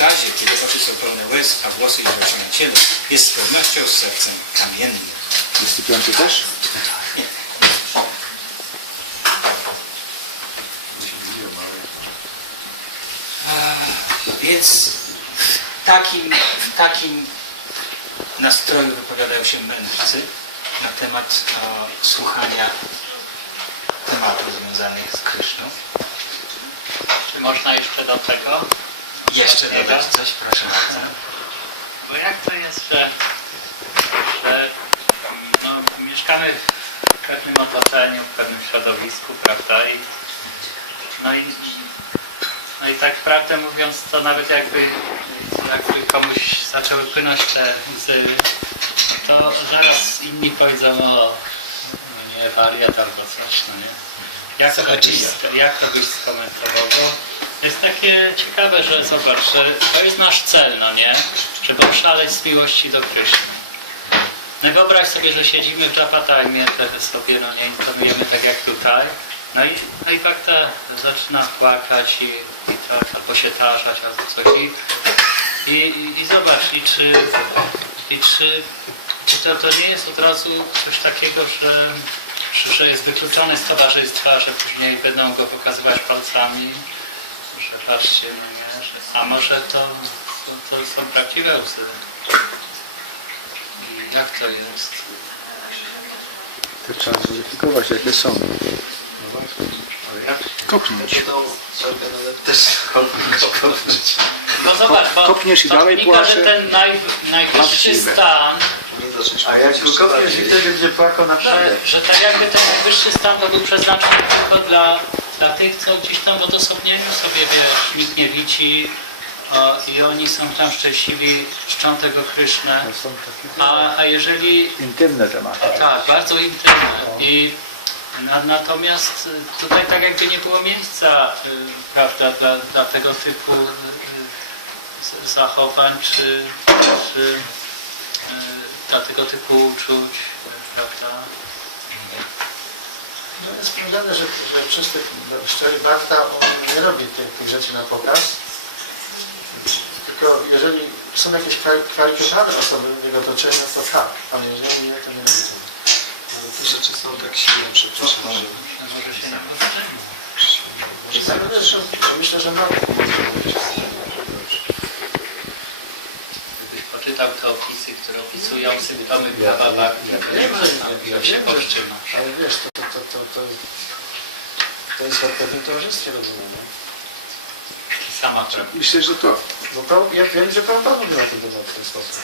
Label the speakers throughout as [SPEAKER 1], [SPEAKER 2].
[SPEAKER 1] ekstazie, kiedy oczy są pełne łez, a włosy się na ciele, jest z pewnością z sercem kamiennym.
[SPEAKER 2] 25 też?
[SPEAKER 1] Więc w takim, w takim nastroju wypowiadają się mędrcy na temat e, słuchania tematów związanych z Kryszną.
[SPEAKER 3] Czy można jeszcze do tego?
[SPEAKER 1] Jeszcze dodać coś, proszę bardzo.
[SPEAKER 3] Bo jak to jest, że, że mm, no, mieszkamy w pewnym otoczeniu, w pewnym środowisku, prawda? I, no, i, no i tak prawdę mówiąc, to nawet jakby, jakby komuś zaczęły płynąć te łzy, to zaraz inni powiedzą, o, no nie, wariat albo coś, no nie. Jak to, byś, jak to byś skomentował? Bo jest takie ciekawe, że zobacz, że to jest nasz cel, no nie? Żeby oszaleć z miłości do Kryszny. No wyobraź sobie, że siedzimy w Japatajmie, wtedy sobie, no nie, intonujemy tak jak tutaj. No i, no i fakta zaczyna płakać i, i tak, albo się tarzać, albo coś. I, i, i, zobacz, i czy, i czy, czy to, to nie jest od razu coś takiego, że- że jest wykluczony z towarzystwa, że później będą go pokazywać palcami, że patrzcie, no nie, że, a może to, to, to są prawdziwe łzy. I jak to jest?
[SPEAKER 2] To trzeba zweryfikować, jakie są. Kopnąć.
[SPEAKER 4] Też kopnąć.
[SPEAKER 3] No zobacz, bo
[SPEAKER 2] Kopniesz i
[SPEAKER 3] to
[SPEAKER 2] dalej
[SPEAKER 3] wynika, że
[SPEAKER 2] płacze.
[SPEAKER 3] ten naj, najwyższy stan,
[SPEAKER 4] A jak go kopniesz i wtedy będzie płakał naprawdę.
[SPEAKER 3] że, że tak jakby ten najwyższy stan to był przeznaczony tylko dla, dla tych, co gdzieś tam w odosobnieniu sobie, wiesz, nikt nie widzi o, i oni są tam szczęśliwi, czczą tego Krysznę. A, a jeżeli
[SPEAKER 2] intymne tematy.
[SPEAKER 3] Tak, bardzo intymne. I na, natomiast tutaj tak jakby nie było miejsca y, prawda, dla, dla tego typu y, y, zachowań czy, czy y, dla tego typu uczuć, y, prawda?
[SPEAKER 5] No jest powiedziane, że, że czysty, szczery Barta, on nie robi tych, tych rzeczy na pokaz. Tylko jeżeli są jakieś kwal- kwalifikowane osoby w jego otoczeniu, to tak, ale jeżeli nie, to nie robi tego.
[SPEAKER 4] Te rzeczy są tak silne, przepraszam, że
[SPEAKER 3] No może się nie
[SPEAKER 5] tak myślę, że ma.
[SPEAKER 3] Poczytał te opisy, które opisują symptomy prawa barki, to się powstrzymasz.
[SPEAKER 5] Ale wiesz, to, to, to, to, to, to jest w pewnym towarzystwie. No?
[SPEAKER 3] Sama prawda.
[SPEAKER 2] Myślę, że to.
[SPEAKER 5] Bo to, ja wiem, że Pan Pan mówił o tym w ten sposób.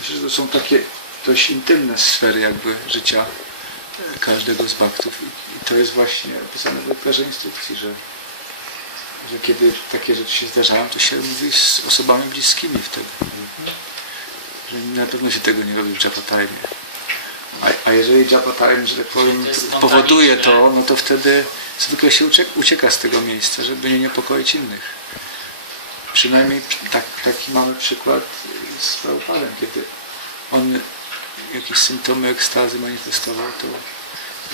[SPEAKER 2] Myślę, że to są takie dość intymne sfery jakby życia każdego z baktów. I, i to jest właśnie opisane w lekarze instrukcji, że, że kiedy takie rzeczy się zdarzają, to się mówi z osobami bliskimi wtedy. Że na pewno się tego nie robi w Japatajmie. A, a jeżeli Japatajm, że tak powiem, powoduje to, no to wtedy zwykle się ucieka, ucieka z tego miejsca, żeby nie niepokoić innych. Przynajmniej tak, taki mamy przykład z Prabhupadem, kiedy on jakieś symptomy ekstazy manifestował, to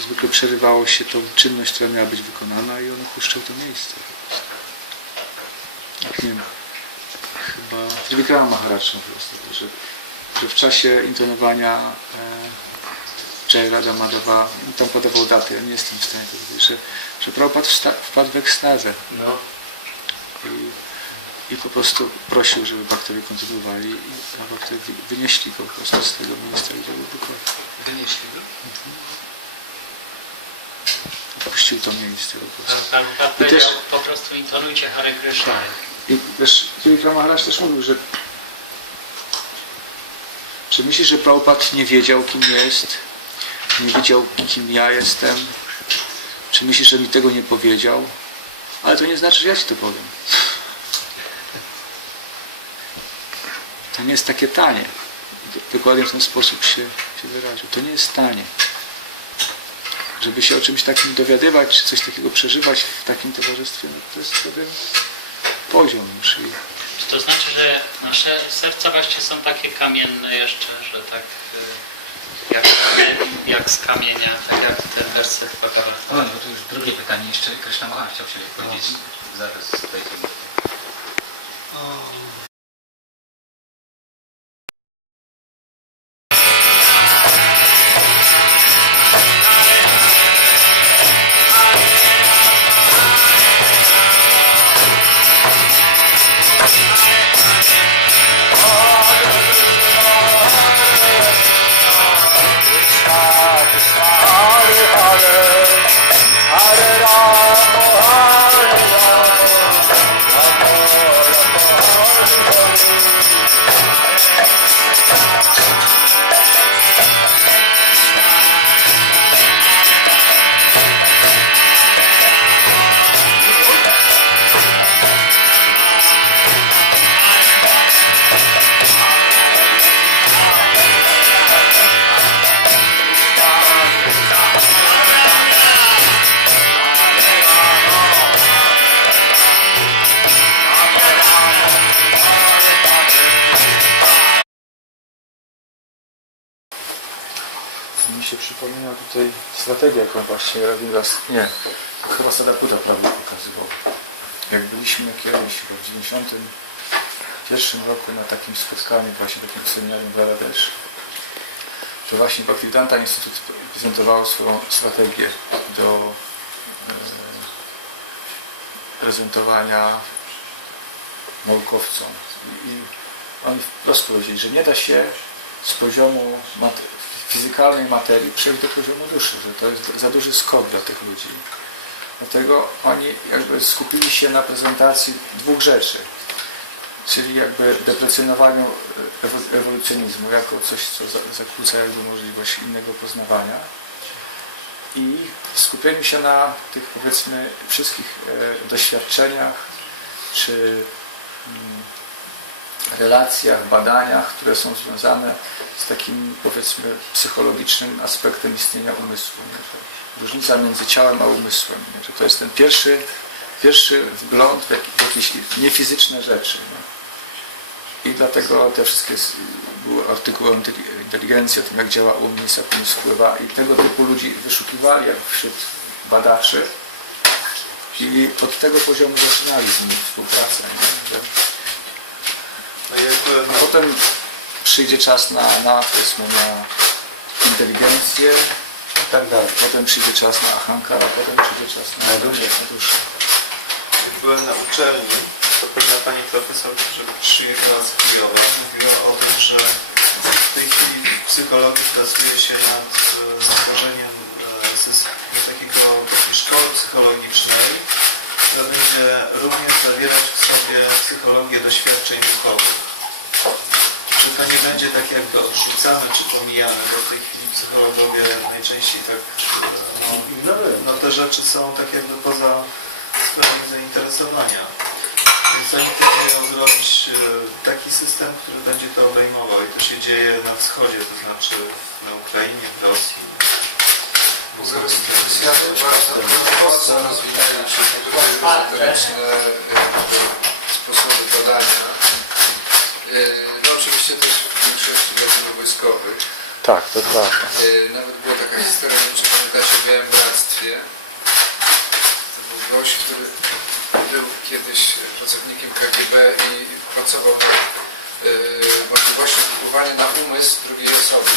[SPEAKER 2] zwykle przerywało się tą czynność, która miała być wykonana i on opuszczał to miejsce. Nie wiem, chyba Trivikrama Maharaj po prostu, że, że w czasie intonowania e, Jai Radha Madhava, tam podawał datę, ja nie jestem w stanie to powiedzieć, że, że Prabhupada wpadł w ekstazę
[SPEAKER 3] No.
[SPEAKER 2] i, i po prostu prosił, żeby bakterie kontynuowali i a bakterie wy- wynieśli go po prostu z tego miejsca, gdzie był wykład.
[SPEAKER 4] wynieśli go.
[SPEAKER 2] Opuścił to miejsce po prostu.
[SPEAKER 3] Pan Pan
[SPEAKER 2] I też-
[SPEAKER 3] po prostu intonujcie Hare Krishna.
[SPEAKER 2] I wiesz, Kirika Maharaj też mówił, że czy myślisz, że Prabhupada nie wiedział, kim jest? Nie wiedział, kim ja jestem? Czy myślisz, że mi tego nie powiedział? Ale to nie znaczy, że ja ci to powiem. To nie jest takie tanie. Dokładnie w ten sposób się, się wyraził. To nie jest tanie. Żeby się o czymś takim dowiadywać, czy coś takiego przeżywać w takim towarzystwie, no to jest pewien poziom już. I
[SPEAKER 3] Czy to znaczy, że nasze serca właśnie są takie kamienne jeszcze, że tak y, jak, jak z kamienia, tak jak ten werset Bhagavad
[SPEAKER 1] O, no to już drugie pytanie jeszcze. Kryszna Maha chciał się powiedzieć zaraz z tej
[SPEAKER 2] się przypomina tutaj strategia, jaką właśnie Ravindas, nie, chyba Sadaputa prawda pokazywał. Jak byliśmy kiedyś w 91 roku na takim spotkaniu, właśnie takim seminarium w Bangladesz, to właśnie Bhaktivedanta Instytut prezentował swoją strategię do e, prezentowania naukowcom. I, oni wprost powiedzieli, że nie da się z poziomu fizykalnej materii przejść do poziomu duszy, że to jest za duży skok dla tych ludzi. Dlatego oni jakby skupili się na prezentacji dwóch rzeczy, czyli jakby deprecjonowaniu ewo- ewolucjonizmu jako coś, co za- zakłóca jakby możliwość innego poznawania i skupieniu się na tych powiedzmy wszystkich e, doświadczeniach czy mm, relacjach, badaniach, które są związane z takim powiedzmy psychologicznym aspektem istnienia umysłu. Nie? Różnica między ciałem a umysłem. Nie? Że to jest ten pierwszy, pierwszy wgląd w, jak, w jakieś niefizyczne rzeczy. Nie? I dlatego te wszystkie były artykuły o inteli- inteligencji, o tym jak działa umysł, jak umysł wpływa i tego typu ludzi wyszukiwali wśród badaczy i od tego poziomu zaczynali z nimi współpracę. Nie? Że
[SPEAKER 4] No i jakby, no,
[SPEAKER 2] Potem przyjdzie czas na, na, powiedzmy, na inteligencję,
[SPEAKER 4] i tak dalej.
[SPEAKER 2] potem przyjdzie czas na ahankara, potem przyjdzie czas na,
[SPEAKER 4] Na duszę.
[SPEAKER 2] Na duszę.
[SPEAKER 4] Jak byłem na uczelni, to pewna pani profesor, która przyjechała z Kijowa, mówiła o tym, że w tej chwili w psychologii pracuje się nad e, stworzeniem e, sys- takiego, takiej szkoły psychologicznej, która będzie również zawierać w sobie psychologię doświadczeń duchowych. Że to nie będzie tak jakby odrzucane czy pomijane, bo w tej chwili psychologowie najczęściej tak, e, no, no te rzeczy są tak jakby poza sferą zainteresowania. Więc oni próbują zrobić e, taki system, który będzie to obejmował i to się dzieje na wschodzie, to znaczy na Ukrainie, w Rosji.
[SPEAKER 6] Światy bardzo, rozwijają się te ezoteryczne e, sposoby badania. E, No oczywiście też w większości metod wojskowych.
[SPEAKER 2] Tak, to prawda.
[SPEAKER 6] E, Nawet była taka historia, nie czy pamiętacie o Białym Bractwie. To był gość, który był kiedyś pracownikiem KGB i pracował nad e, możliwością wpływania na umysł drugiej osoby.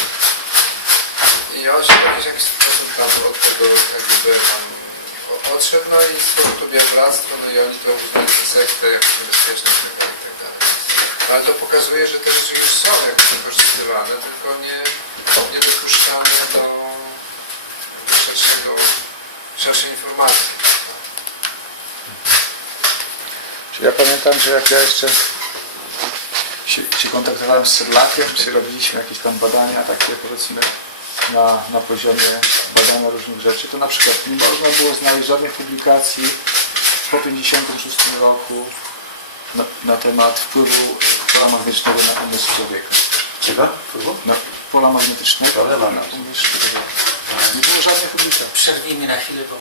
[SPEAKER 6] I on się w jakiś sposób tam od tego KGB tam odszedł, no i stworzył to Białbractwo, no i oni to uznali za sektę, jak niebezpieczne dalej, i tak dalej. Ale to pokazuje, że te rzeczy już są jakby wykorzystywane, tylko nie, nie dopuszczane do jakby szerszego, szerszej informacji.
[SPEAKER 2] Czy ja pamiętam, że jak ja jeszcze się, się kontaktowałem z Sedlakiem, czy robiliśmy jakieś tam badania takie powiedzmy na, na poziomie badania różnych rzeczy, to na przykład nie można było znaleźć żadnych publikacji po 56 roku na, na temat wpływu pola magnetycznego na umysł człowieka.
[SPEAKER 4] Czego?
[SPEAKER 2] Na pola magnetycznego
[SPEAKER 4] Pola
[SPEAKER 2] na umysł człowieka. Nie było żadnych publikacji.
[SPEAKER 1] Przerwijmy na chwilę, bo